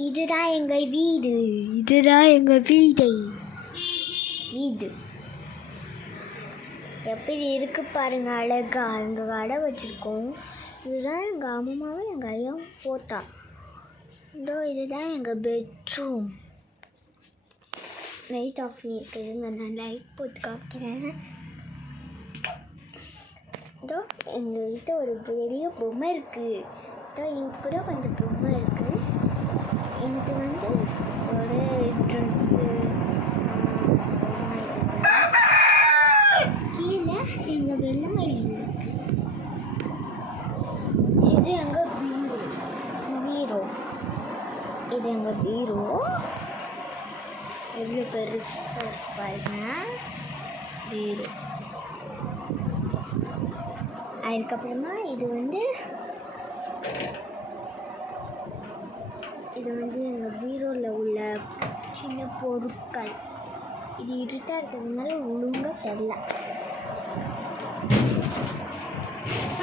இதுதான் எங்கள் வீடு. இதுதான் எங்கள் வீடு. எப்படி இருக்கு பாருங்க, அழகா எங்கள் கடை வச்சுருக்கோம். இதுதான் எங்கள் அம்மாவும் எங்கள் ஐயாவும் போட்டா. இதுதான் எங்கள் பெட்ரூம். Light off பண்ணியிருக்குதுங்க. நான் லைட் போட்டு காமிக்கிறேன். எங்கள் வீட்டில் ஒரு பெரிய பொம்மை இருக்குது. இங்கே கூட கொஞ்சம் பொம்மை இருக்குது. எனக்கு ஒரு ட்ரெஸ்ஸு, கீழே எங்கள் வெள்ளமயில் இருக்குது. இது எங்கள் பீரோ. இது எங்கள் பீரோ. எவ்வளோ பெருசாக பாருங்க பீரோ. அதுக்கப்புறமா இது எங்கள் பீரோவில் உள்ள சின்ன பொருட்கள். இது இருட்டாக இருக்கிறதுனால ஒழுங்காக தெரியல.